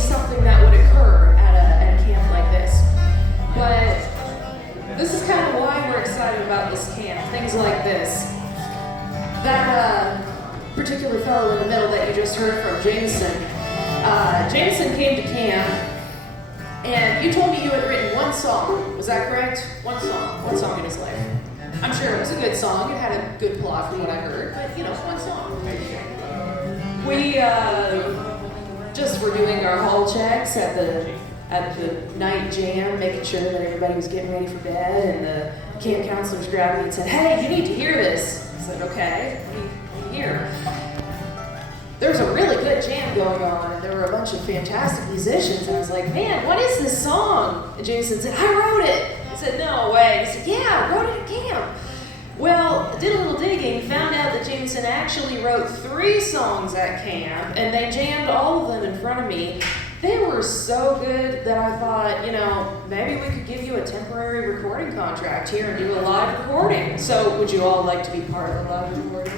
something that would occur at a camp like this. But this is kind of why we're excited about this camp, things like this. That particular fellow in the middle that you just heard from, Jamison, Jamison came to camp, and you told me you had written one song. Was that correct? One song in his life. I'm sure it was a good song. It had a good plot from what I heard, but you know, one song. We just were doing our hall checks at the night jam, making sure that everybody was getting ready for bed, and the camp counselors grabbed me and said, "Hey, you need to hear this." I said, "Okay, what do you hear?" There was a really good jam going on, and there were a bunch of fantastic musicians. And I was like, "Man, what is this song?" And Jason said, "I wrote it." I said, "No way." He said, "Yeah, I wrote it at camp." Well, I did a little digging, found out that Jamison actually wrote 3 songs at camp, and they jammed all of them in front of me. They were so good that I thought, you know, maybe we could give you a temporary recording contract here and do a live recording. So would you all like to be part of the live recording?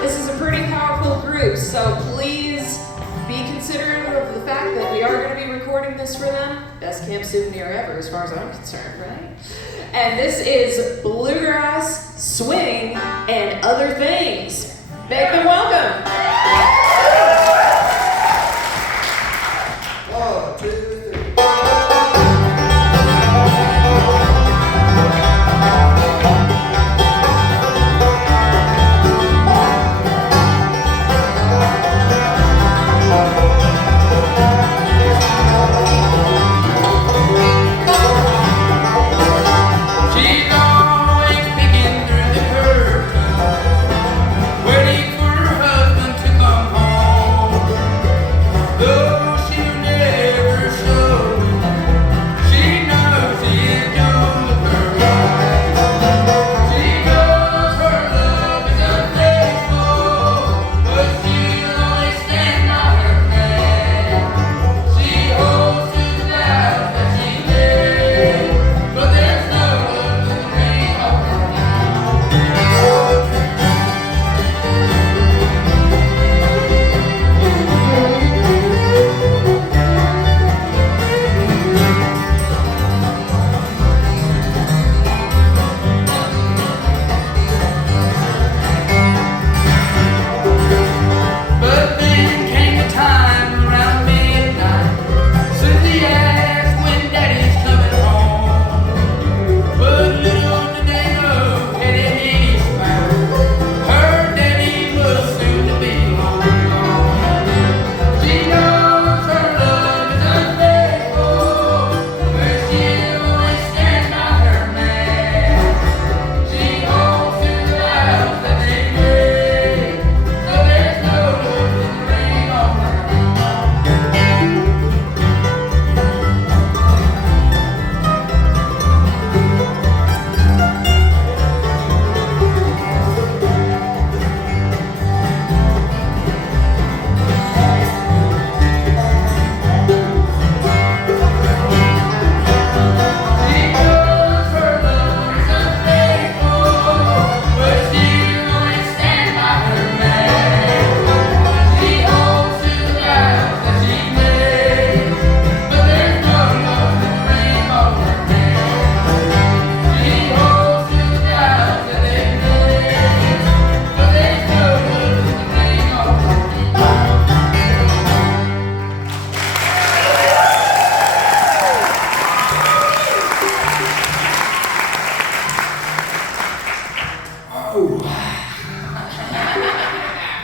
This is a pretty powerful group, so please be considerate of the fact that we are going to be recording this for them. Best camp souvenir ever as far as I'm concerned, right? And this is Bluegrass, Swing, and Other Things. Make them welcome. 1, 2, 3.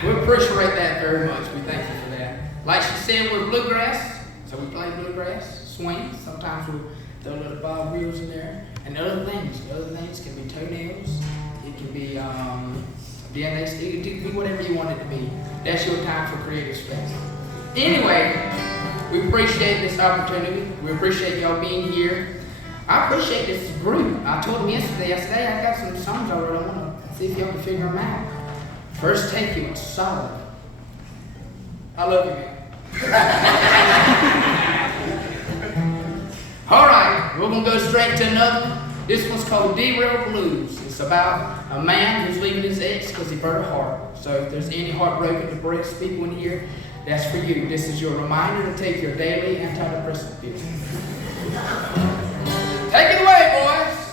We appreciate that very much. We thank you for that. Like she said, we're bluegrass, so we play bluegrass, swing. Sometimes we throw little bob wheels in there, and other things. Other things can be toenails. It can be DNX. It can be whatever you want it to be. That's your time for creative space. Anyway, we appreciate this opportunity. We appreciate y'all being here. I appreciate this group. I told them yesterday, I got some songs I wrote. I want to see if y'all can figure them out. First Take You was solid. I love you, man. All right, we're going to go straight to another. This one's called Derail Blues. It's about a man who's leaving his ex because he broke a heart. So if there's any heartbroken, depressed people in here, that's for you. This is your reminder to take your daily antidepressant pills. Take it away, boys.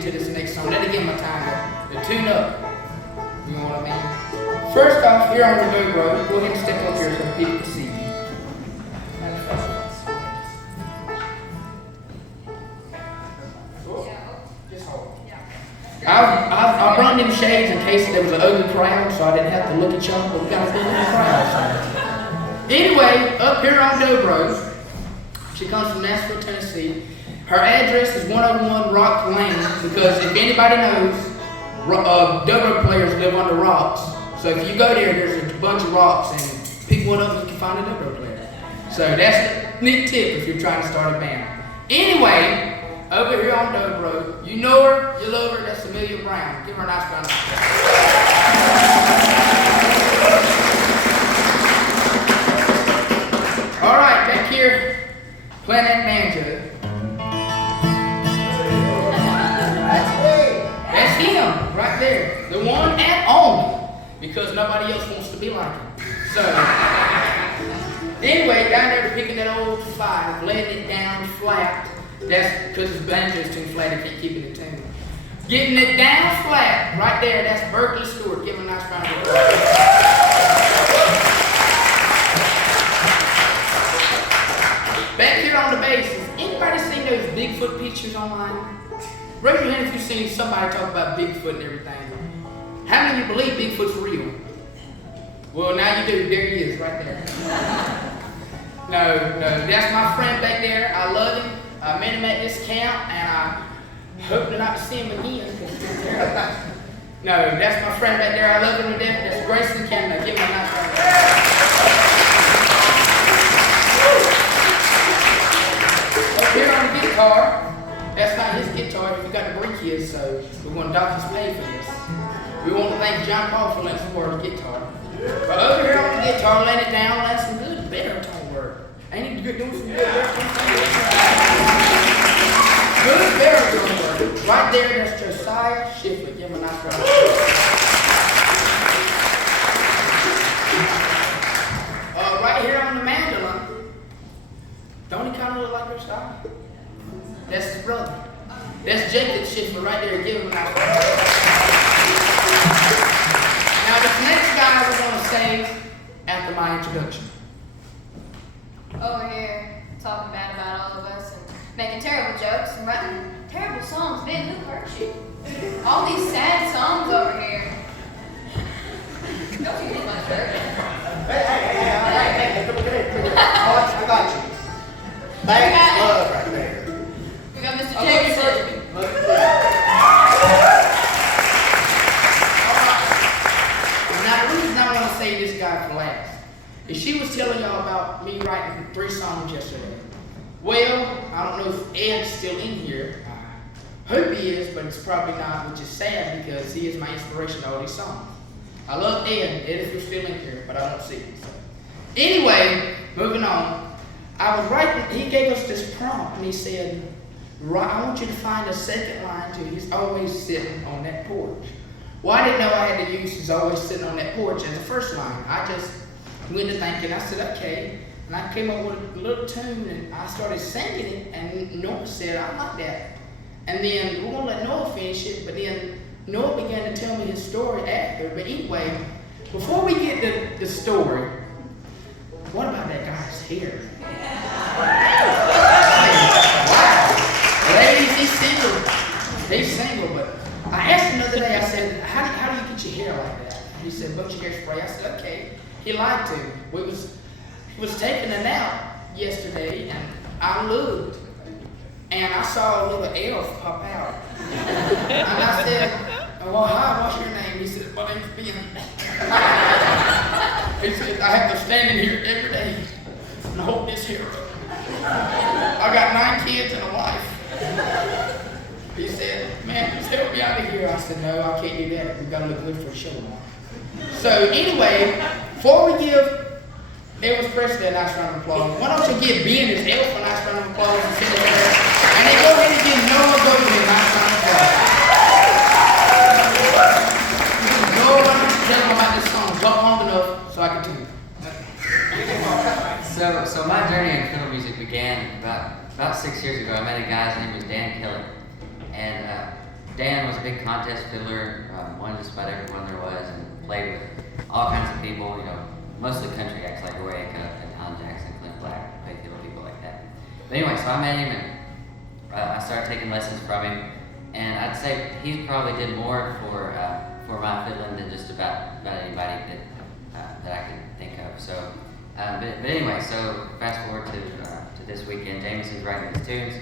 into this next song. Let it give my time to tune up. You know what I mean? First off, here on the Goebel Road, go ahead and step up here so the people can see you. Just hold. I brought them shades in case there was an ugly crowd, so I didn't have to look at y'all, but we got a good little crowd. So. Anyway, up here on Goebel Road, she comes from Nashville, Tennessee. Her address is 101 Rock Lane, because if anybody knows, Goebel players live under rocks. So if you go there, there's a bunch of rocks, and pick one up and you can find a Goebel player. So that's a neat tip if you're trying to start a band. Anyway, over here on Goebel Road, you know her, you love her, that's Amelia Brown. Give her a nice round of applause. All right, back here, playing that banjo. That's him, right there. The one and only, because nobody else wants to be like him. So, anyway, down there picking that old 5, letting it down flat. That's because his banjo is too flat, he can't keep it in tune. Getting it down flat, right there, that's Berkley Stewart. Give him a nice round of applause. Back here on the bass, has anybody seen those Bigfoot pictures online? Raise your hand if you've seen somebody talk about Bigfoot and everything. How many of you believe Bigfoot's real? Well, now you do. There he is, right there. No, that's my friend back there. I love him. I met him at this camp, and I hope not to see him again. No, that's my friend back there. I love him to death. That's Grayson Canada. Give him a nice round. Up here on the guitar, that's not his guitar. He got to break his, so we're going to dock his pay for this. We want to thank John Paul for letting us borrow the guitar. But over here on the guitar, laying it down, that's some good baritone work. Ain't he doing some good baritone work? Good baritone work. Right there, that's Josiah Sheffield. Give him a nice round of applause. Right here on the mandolin, don't he kind of look like Josiah? That's his brother. That's Jacob Sheffield right there. Give him a nice round of applause. Now, this next guy we're going to sing after my introduction. Over here, talking bad about all of us and making terrible jokes and writing terrible songs. Ben, who hurt you? All these sad songs over here. Don't you get my shirt? Hey, I got you. Thanks, love right there. We got Mr. Jamison. Now, the reason I want to say this guy for last is she was telling y'all about me writing 3 songs yesterday. Well, I don't know if Ed's still in here. I hope he is, but it's probably not, which is sad because he is my inspiration to all these songs. I love Ed. Ed, if you're still in here, but I don't see him. So. Anyway, moving on. I was writing, he gave us this prompt, and he said, I want you to find a second line to he's always sitting on that porch. Well, I didn't know I had to use he's always sitting on that porch as the first line. I just went to thinking, I said, okay. And I came up with a little tune, and I started singing it, and Noah said, I like that. And then we're going to let Noah finish it, but then Noah began to tell me his story after. But anyway, before we get to the story, what about that guy's hair? Wow. Ladies, he's single. He's single, but I asked him the other day, I said, how do you get your hair like that? He said, bunch of hairspray. I said, okay. He liked to. He was taking a nap yesterday, and I looked, and I saw a little elf pop out. And I said, well, hi, what's your name? He said, my name's Ben. He said, I have to stand in here every day and hold this hair up. I got 9 kids and a wife. He said, man, just help me out of here. I said, no, I can't do that. We've got to look good for a show now. So anyway, before we give Elvis Presley a nice round of applause, why don't you give Ben his elf a nice round of applause and send it there. And then go ahead and give Noah Goebel a nice round of applause. Noah, why don't you tell him about this song? Talk long enough so I can tune. So my journey in film music began about 6 years ago. I met a guy, his name was Dan Kelly. And Dan was a big contest fiddler, won just about everyone there was, and played with all kinds of people, you know, mostly country acts like Roy Acuff and Alan Jackson, Clint Black, Payfield, people like that. But anyway, so I met him and I started taking lessons from him, and I'd say he probably did more for my fiddling than just about anybody that I can think of. So, but anyway, so fast forward to this weekend, Jamison's writing his tunes,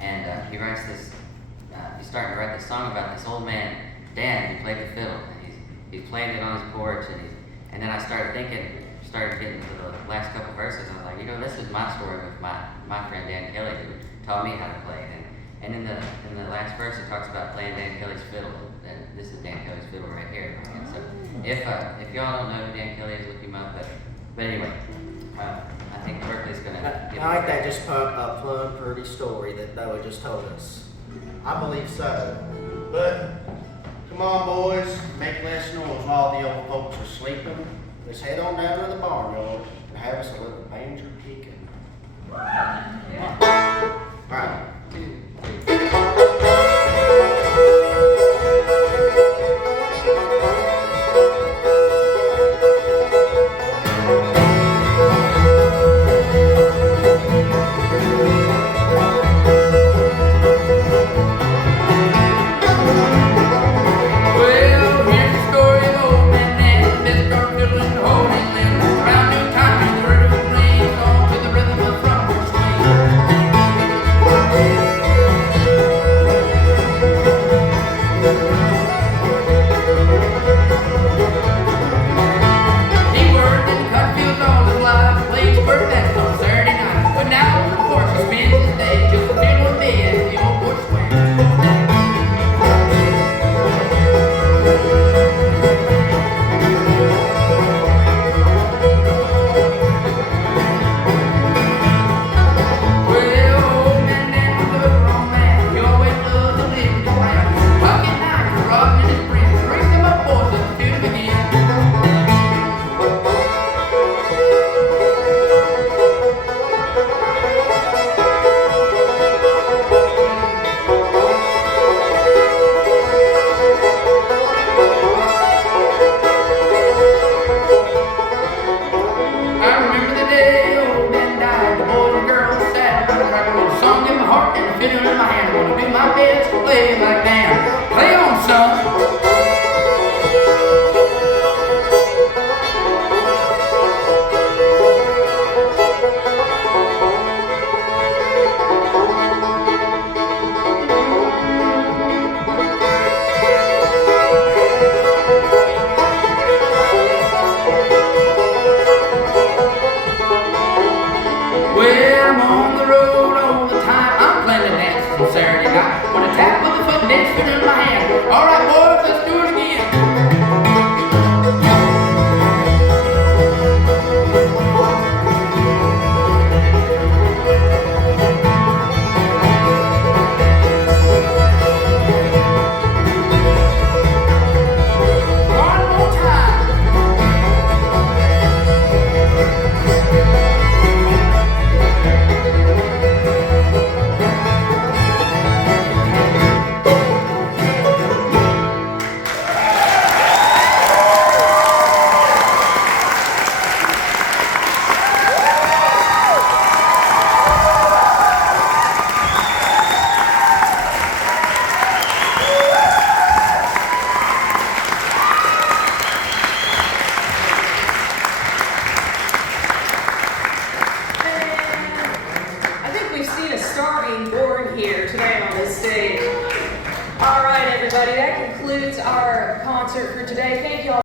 and he writes this. He's starting to write this song about this old man, Dan, who played the fiddle, and he's playing it on his porch, and then I started getting to the last couple verses. I was like, you know, this is my story with my friend Dan Kelly, who taught me how to play. And in the last verse, it talks about playing Dan Kelly's fiddle, and this is Dan Kelly's fiddle right here. And so, if y'all don't know who Dan Kelly is, look him up. But anyway, I think Berkley's gonna. I like that just a plumb pretty story that Noah just told us. I believe so. But come on, boys, make less noise while the old folks are sleeping. Let's head on down to the barnyard and have us a little banjo kicking. All right. 2, All right, everybody, that concludes our concert for today. Thank you all.